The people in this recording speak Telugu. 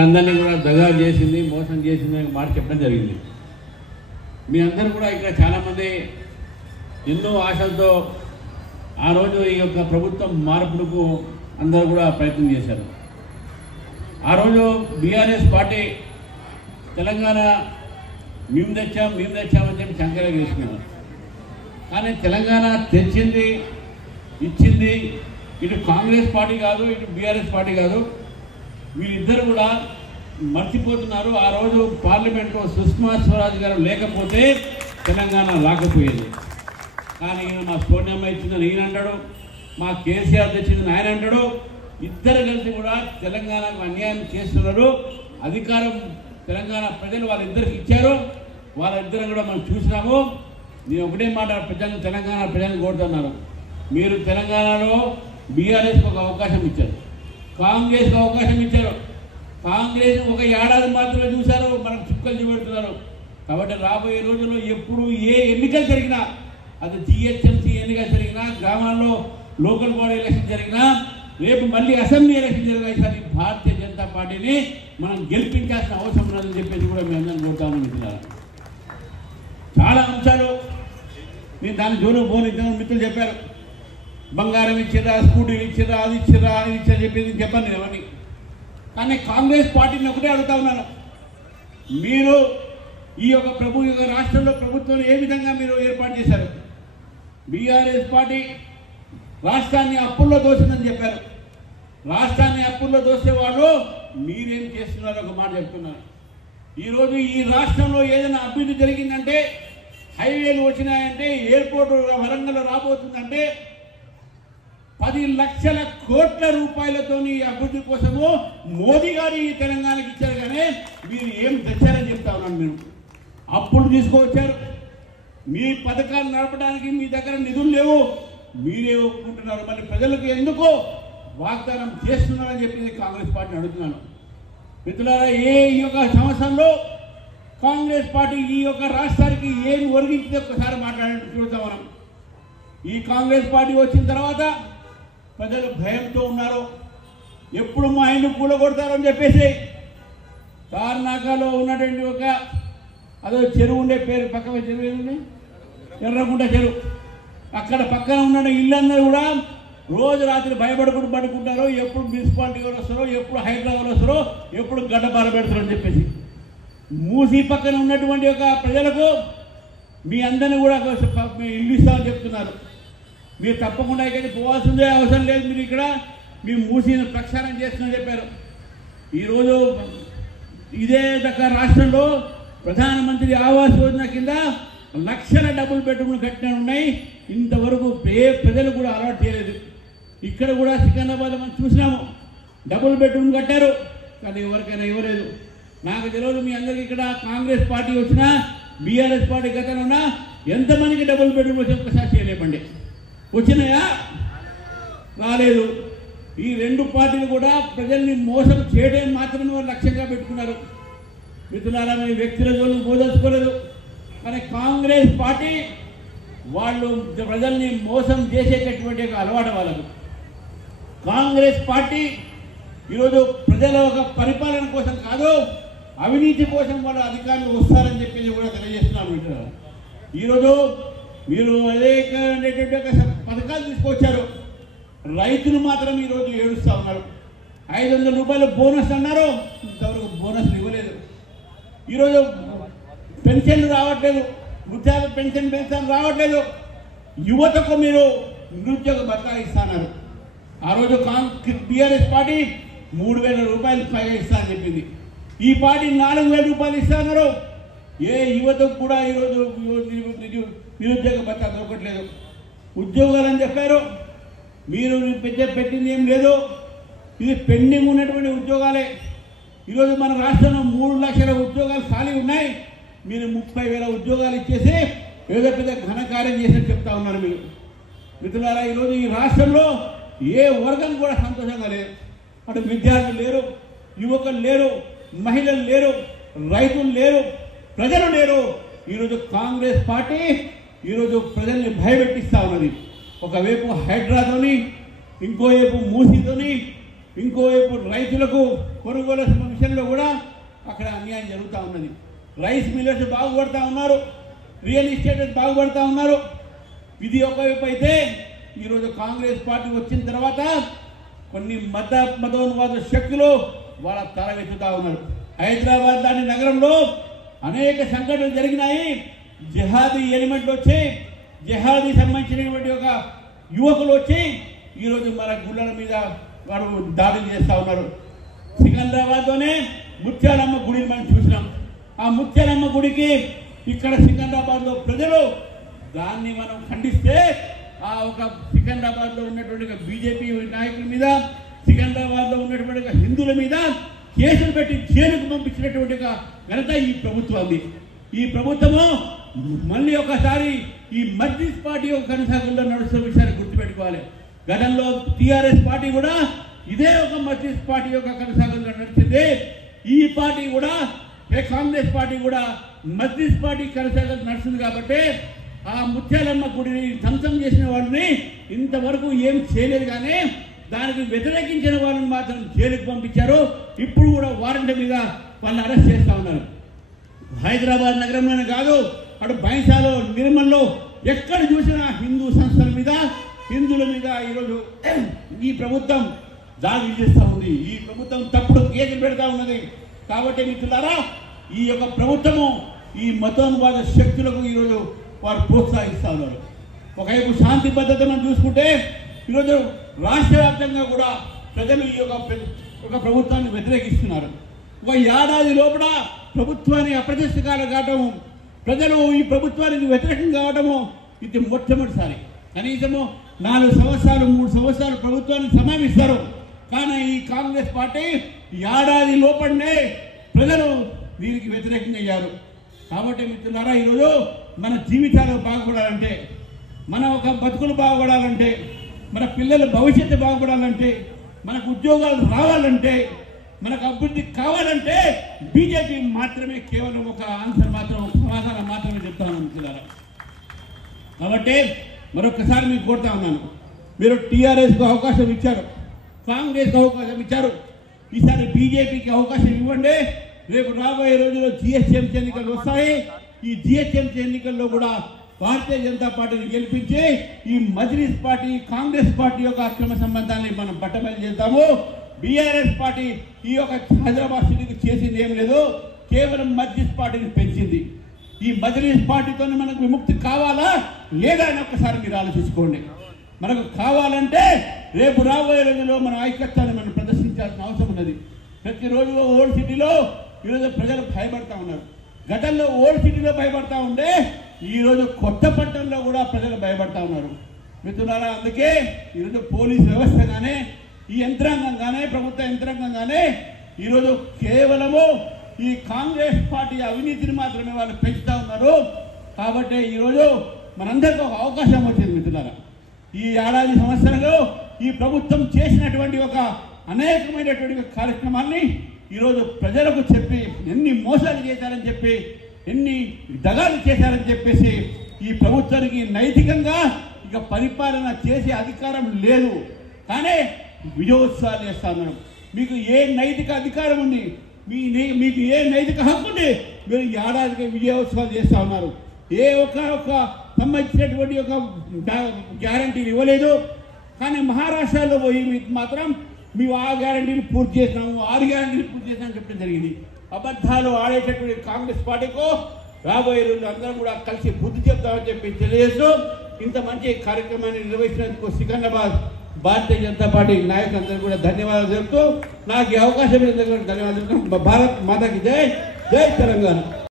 అందరినీ కూడా దగా చేసింది, మోసం చేసింది అని మాట చెప్పడం జరిగింది. మీ అందరూ కూడా ఇక్కడ చాలామంది ఎన్నో ఆశలతో ఆ రోజు ఈ యొక్క ప్రభుత్వం మార్పులకు అందరూ కూడా ప్రయత్నం చేశారు. ఆ రోజు బీఆర్ఎస్ పార్టీ తెలంగాణ మేము తెచ్చామని చెప్పి సంఖ్యలో వేసుకున్నారు. కానీ తెలంగాణ తెచ్చింది, ఇచ్చింది ఇటు కాంగ్రెస్ పార్టీ కాదు, ఇటు బీఆర్ఎస్ పార్టీ కాదు. వీళ్ళిద్దరు కూడా మర్చిపోతున్నారు. ఆ రోజు పార్లమెంట్లో సుష్మా స్వరాజ్ గారు లేకపోతే తెలంగాణ రాకపోయేది. కానీ ఈయన మా సోనియమ్మ ఇచ్చిందని ఈయన అంటాడు, మా కేసీఆర్ తెచ్చిందని ఆయన అంటాడు. ఇద్దరు కలిసి కూడా తెలంగాణకు అన్యాయం చేస్తున్నారు. అధికారం తెలంగాణ ప్రజలు వాళ్ళిద్దరికి ఇచ్చారు. వాళ్ళిద్దరు కూడా మనం చూసినాము. నేను ఒకటే మాట ప్రజలను, తెలంగాణ ప్రజలను కోరుతున్నారు. మీరు తెలంగాణలో బీఆర్ఎస్కి ఒక అవకాశం ఇచ్చారు, కాంగ్రెస్కి అవకాశం ఇచ్చారు. కాంగ్రెస్ ఒక ఏడాది మాత్రమే చూశారు, మనకు చుక్కలు చూపెడుతున్నారు. కాబట్టి రాబోయే రోజుల్లో ఎప్పుడు ఏ ఎన్నికలు జరిగినా, అది జిహెచ్ఎంసీ ఎన్నికలు జరిగినా, గ్రామాల్లో లోకల్ బాడీ ఎలక్షన్ జరిగినా, రేపు మళ్ళీ అసెంబ్లీ ఎలక్షన్ జరిగినా ఈసారి భారతీయ జనతా పార్టీని మనం గెలిపించాల్సిన అవసరం ఉన్నదని చెప్పేసి కూడా మేము అందరం కోరుతామని మిత్రులారా. చాలా అంశాలు నేను దాని జోలు మిత్రులు చెప్పారు. బంగారం ఇచ్చిరా, స్కూటీలు ఇచ్చిరా, అది ఇచ్చిరా, అది ఇచ్చిరా చెప్పేది చెప్పాను నేను అవన్నీ. కానీ కాంగ్రెస్ పార్టీని ఒకటే అడుగుతా ఉన్నాను, మీరు ఈ యొక్క రాష్ట్రంలో ప్రభుత్వం ఏ విధంగా మీరు ఏర్పాటు చేశారు? బీఆర్ఎస్ పార్టీ రాష్ట్రాన్ని అప్పుల్లో దోసిందని చెప్పారు. రాష్ట్రాన్ని అప్పుల్లో దోసే వాళ్ళు మీరేం చేస్తున్నారో ఒక మాట చెప్తున్నారు. ఈరోజు ఈ రాష్ట్రంలో ఏదైనా అభివృద్ధి జరిగిందంటే, హైవేలు వచ్చినాయంటే, ఎయిర్పోర్ట్ వరంగల్ రాబోతుందంటే 10 లక్షల కోట్ల రూపాయలతో అభివృద్ధి కోసము మోదీ గారు ఈ తెలంగాణకి ఇచ్చారు. కానీ మీరు ఏం తెచ్చారని చెప్తా ఉన్నాను. మీరు అప్పులు తీసుకువచ్చారు. మీ పథకాలు నడపడానికి మీ దగ్గర నిధులు లేవు, మీరే ఒప్పుకుంటున్నారు. మళ్ళీ ప్రజలకు ఎందుకు వాగ్దానం చేస్తున్నారని చెప్పి కాంగ్రెస్ పార్టీని అడుగుతున్నాను. మిత్రులారా, ఈ యొక్క సంవత్సరంలో కాంగ్రెస్ పార్టీ ఈ యొక్క రాష్ట్రానికి ఏమి ఒరిగించిందో ఒక్కసారి మాట్లాడండి, చూద్దాం మనం. ఈ కాంగ్రెస్ పార్టీ వచ్చిన తర్వాత ప్రజలు భయంతో ఉన్నారు. ఎప్పుడు మా ఇంటి కూలగొడతారని చెప్పేసి తార్నాకలో ఉన్నటువంటి ఒక అదో చెరువు ఉండే పేరు, పక్కన చెరువు ఏముంది, ఎర్రగుంట చెరువు. అక్కడ పక్కన ఉన్న ఇళ్ళందరూ కూడా రోజు రాత్రి భయపడుకుంటూ పడుకుంటారు. ఎప్పుడు మున్సిపాలిటీ వాళ్ళు వస్తారో, ఎప్పుడు హైదరాబాద్ వస్తారో, ఎప్పుడు గడ్డపార పెడతారో అని చెప్పేసి మూసి పక్కన ఉన్నటువంటి ఒక ప్రజలకు మీ అందరినీ కూడా ఇల్లు ఇస్తామని చెప్తున్నారు. మీరు తప్పకుండా ఇక్కడికి పోవాల్సిందే అవసరం లేదు, మీరు ఇక్కడ మీ మూసిని ప్రక్షాళన చేస్తుందని చెప్పారు. ఈరోజు ఇదే రాష్ట్రంలో ప్రధానమంత్రి ఆవాస్ యోజన కింద లక్షల డబుల్ బెడ్రూమ్లు కట్టిన ఉన్నాయి. ఇంతవరకు ప్రజలు కూడా అలవాటు చేయలేదు. ఇక్కడ కూడా సికింద్రాబాద్ మనం చూసినాము, డబుల్ బెడ్రూమ్ కట్టారు, కానీ ఎవరికైనా ఇవ్వలేదు. నాకు తెలియదు మీ అందరికీ ఇక్కడ కాంగ్రెస్ పార్టీ వచ్చినా, బీఆర్ఎస్ పార్టీ గతంలో ఉన్నా ఎంతమందికి డబుల్ బెడ్రూమ్ వచ్చి ఒక్కసారి చేయలేపండి. వచ్చినాయా? రాలేదు. ఈ రెండు పార్టీలు కూడా ప్రజల్ని మోసం చేయడం మాత్రమే వారు లక్ష్యంగా పెట్టుకున్నారు. మిత్రులారా, మీ వ్యక్తుల జోలికి పోదలుచుకోలేదు. కానీ కాంగ్రెస్ పార్టీ వాళ్ళు ప్రజల్ని మోసం చేసేటటువంటి అలవాటు వాళ్ళకు. కాంగ్రెస్ పార్టీ ఈరోజు ప్రజల ఒక పరిపాలన కోసం కాదు, అవినీతి కోసం వాళ్ళు అధికారులు వస్తారని చెప్పేసి కూడా తెలియజేస్తున్నారు. మిత్రులారా, ఈరోజు మీరు అనేక పథకాలు తీసుకొచ్చారు. రైతులు మాత్రం ఈరోజు ఏడుస్తూ ఉన్నారు. 500 రూపాయలు బోనస్ అన్నారు, ఇంతవరకు బోనస్ ఇవ్వలేదు. ఈరోజు పెన్షన్లు రావట్లేదు, వృద్ధాప్య పెన్షన్ రావట్లేదు. యువతకు మీరు నిరుద్యోగ భత్తా ఇస్తున్నారు. ఆ రోజు బీఆర్ఎస్ పార్టీ 3000 రూపాయలు పైగా ఇస్తా అని చెప్పింది. ఈ పార్టీ 4000 రూపాయలు ఇస్తున్నారు. ఏ యువతకు కూడా ఈరోజు నిరుద్యోగ భత్తా దొరకట్లేదు. ఉద్యోగాలని చెప్పారు, మీరు పెట్టింది ఏం లేదు. ఇది పెండింగ్ ఉన్నటువంటి ఉద్యోగాలే. ఈరోజు మన రాష్ట్రంలో 3 లక్షల ఉద్యోగాలు ఖాళీ ఉన్నాయి. మీరు 30,000 ఉద్యోగాలు ఇచ్చేసి ఏదో పెద్ద ఘనకార్యం చేసినట్టు చెప్తా ఉన్నారు మీరు. మిత్రులారా, ఈరోజు ఈ రాష్ట్రంలో ఏ వర్గం కూడా సంతోషంగా లేదు. అటు విద్యార్థులు లేరు, యువకులు లేరు, మహిళలు లేరు, రైతులు లేరు, ప్రజలు లేరు. ఈరోజు కాంగ్రెస్ పార్టీ ఈరోజు ప్రజల్ని భయపెట్టిస్తూ ఉన్నది. ఒకవైపు హైడ్రాతోని, ఇంకోవైపు మూసీతోని, ఇంకోవైపు రైతులకు కొనుగోలు విషయంలో కూడా అక్కడ అన్యాయం జరుగుతూ ఉన్నది. రైస్ మిల్లర్స్ బాగుపడతా ఉన్నారు, రియల్ ఎస్టేట్ బాగుపడతా ఉన్నారు. ఇది ఒకవైపు అయితే ఈరోజు కాంగ్రెస్ పార్టీ వచ్చిన తర్వాత కొన్ని మతోన్మాద శక్తులు వాళ్ళ తలవెత్తుతా ఉన్నారు. హైదరాబాద్ లాంటి నగరంలో అనేక సంఘటనలు జరిగినాయి. జిహాదీ ఎలిమెంట్ వచ్చి జిహాదీ సంబంధించినటువంటి ఒక యువకులు వచ్చి ఈరోజు మన గుళ్ళల మీద వారు దాడులు చేస్తూ ఉన్నారు. సికింద్రాబాద్లోనే ముత్యాలమ్మ గుడిని మనం చూసినాం. ఆ ముత్యాలమ్మ గుడికి ఇక్కడ సికింద్రాబాద్లో ప్రజలు దాన్ని మనం ఖండిస్తే ఆ ఒక సికింద్రాబాద్లో ఉన్నటువంటి బీజేపీ నాయకుల మీద, సికింద్రాబాద్లో ఉన్నటువంటి హిందువుల మీద కేసులు పెట్టి జైలుకు పంపించినటువంటి ఘనత ఈ ప్రభుత్వాన్ని. ఈ ప్రభుత్వము మళ్ళీ ఒకసారి ఈ మజ్లిస్ పార్టీ యొక్క కొనసాగుల్లో నడుస్తున్న విషయాన్ని గుర్తుపెట్టుకోవాలి. గతంలో టీఆర్ఎస్ పార్టీ కూడా ఇదే ఒక మజ్లిస్ పార్టీ యొక్క కొనసాగుల్లో నడిచింది. ఈ పార్టీ కూడా కాంగ్రెస్ పార్టీ కూడా మజ్లిస్ పార్టీ కొనసాగులు నడుస్తుంది. కాబట్టి ఆ ముత్యాలమ్మ గుడిని ధ్వంసం చేసిన వాళ్ళని ఇంతవరకు ఏం చేయలేదు, కానీ దానికి వ్యతిరేకించిన వాళ్ళని మాత్రం జైలుకు పంపించారు. ఇప్పుడు కూడా వారెంట్ మీద వాళ్ళని అరెస్ట్ చేస్తూ ఉన్నారు. హైదరాబాద్ నగరంలోనే కాదు, అటు బైంసాలో, నిర్మల్లో ఎక్కడ చూసినా హిందూ సంస్థల మీద, హిందువుల మీద ఈరోజు ఈ ప్రభుత్వం దాడులు చేస్తూ ఉంది. ఈ ప్రభుత్వం తప్పుడు కేసులు పెడతా ఉన్నది. కాబట్టి మిత్రులారా, ఈ యొక్క ప్రభుత్వము ఈ మతోన్మాద శక్తులకు ఈరోజు వారు ప్రోత్సహిస్తూ ఉన్నారు. ఒకవైపు శాంతి భద్రత మనం చూసుకుంటే ఈరోజు రాష్ట్ర వ్యాప్తంగా కూడా ప్రజలు ఈ యొక్క ప్రభుత్వాన్ని వ్యతిరేకిస్తున్నారు. ఒక ఏడాది లోపల ప్రభుత్వాన్ని అప్రతిష్టకాలు కావటము, ప్రజలు ఈ ప్రభుత్వానికి వ్యతిరేకం కావటము ఇది మొట్టమొదటిసారి. కనీసము 4 సంవత్సరాలు 3 సంవత్సరాలు ప్రభుత్వాన్ని సమావేశిస్తారు. కానీ ఈ కాంగ్రెస్ పార్టీ ఏడాది లోపలనే ప్రజలు దీనికి వ్యతిరేకంగా అయ్యారు. కాబట్టి మిత్రులారా, ఈరోజు మన జీవితాలు బాగుపడాలంటే, మన ఒక బతుకులు బాగుపడాలంటే, మన పిల్లల భవిష్యత్తు బాగుపడాలంటే, మనకు ఉద్యోగాలు రావాలంటే, మనకు అభివృద్ధి కావాలంటే బీజేపీ మాత్రమే కేవలం ఒక ఆన్సర్ మాత్రం, ఒక సమాధానం మాత్రమే చెప్తాను మిత్రులారా. కాబట్టి మరొకసారి మీకు కోరుతా ఉన్నాను, మీరు టీఆర్ఎస్కు అవకాశం ఇచ్చారు, కాంగ్రెస్కి అవకాశం ఇచ్చారు, ఈసారి బీజేపీకి అవకాశం ఇవ్వండి. రేపు రాబోయే రోజుల్లో జిహెచ్ఎంసీ ఎన్నికలు వస్తాయి. ఈ జిహెచ్ఎంసీ ఎన్నికల్లో కూడా భారతీయ జనతా పార్టీని గెలిపించి ఈ మజ్లిస్ పార్టీ, కాంగ్రెస్ పార్టీ యొక్క అక్రమ సంబంధాన్ని మనం బట్టబయలు చేద్దాము. బీఆర్ఎస్ పార్టీ ఈ యొక్క హైదరాబాద్ సిటీకి చేసింది ఏం లేదు, కేవలం మజ్లిస్ పార్టీని పెంచింది. ఈ మజ్లిస్ పార్టీతో మనకు విముక్తి కావాలా లేదా అని ఒక్కసారి మీరు ఆలోచించుకోండి. మనకు కావాలంటే రేపు రాబోయే రోజుల్లో మన ఐక్యత్వాన్ని మనం ప్రదర్శించాల్సిన అవసరం ఉన్నది. ప్రతిరోజు ఓల్డ్ సిటీలో ఈరోజు ప్రజలు భయపడతా ఉన్నారు. గతంలో ఓల్డ్ సిటీలో భయపడతా ఉండే, ఈరోజు కొత్త పట్టణంలో కూడా ప్రజలు భయపడతా ఉన్నారు మిత్రులారా. అందుకే ఈరోజు పోలీస్ వ్యవస్థ కానీ, ఈ యంత్రాంగం కానీ, ప్రభుత్వ యంత్రాంగం కానీ ఈరోజు కేవలము ఈ కాంగ్రెస్ పార్టీ అవినీతిని మాత్రమే వాళ్ళు పెంచుతూ ఉన్నారు. కాబట్టి ఈరోజు మనందరికీ ఒక అవకాశం వచ్చింది మిత్రులారా. ఈ ఏడాది సంవత్సరంలో ఈ ప్రభుత్వం చేసినటువంటి ఒక అనేకమైనటువంటి కార్యక్రమాన్ని ఈరోజు ప్రజలకు చెప్పి, ఎన్ని మోసాలు చేశారని చెప్పి, ఎన్ని దగాలు చేశారని చెప్పేసి ఈ ప్రభుత్వానికి నైతికంగా ఇక పరిపాలన చేసే అధికారం లేదు, కానీ విజయోత్సవాలు చేస్తా ఉన్నారు. మీకు ఏ నైతిక అధికారం ఉంది, మీకు ఏ నైతిక హక్కు ఉంది? మీరు ఏడాదికి విజయోత్సవాలు చేస్తూ ఉన్నారు. ఏ ఒక సంబంధించినటువంటి ఒక గ్యారంటీలు ఇవ్వలేదు. కానీ మహారాష్ట్రలో పోయి మీకు మాత్రం మేము ఆ గ్యారంటీలు పూర్తి చేసినాము, 6 గ్యారంటీలు పూర్తి చేసినామని చెప్పడం జరిగింది. అబద్ధాలు ఆడేటటువంటి కాంగ్రెస్ పార్టీకు రాబోయే రోజులు అందరం కూడా కలిసి బుద్ధి చెప్తామని చెప్పి తెలియజేస్తూ, ఇంత మంచి కార్యక్రమాన్ని నిర్వహించినందుకు సికింద్రాబాద్ భారతీయ జనతా పార్టీ నాయకులందరూ కూడా ధన్యవాదాలు చెప్తూ, నాకు ఈ అవకాశం ఇచ్చినందుకు ధన్యవాదాలు. భారత్ మాతాకి జై, జై తెలంగాణ.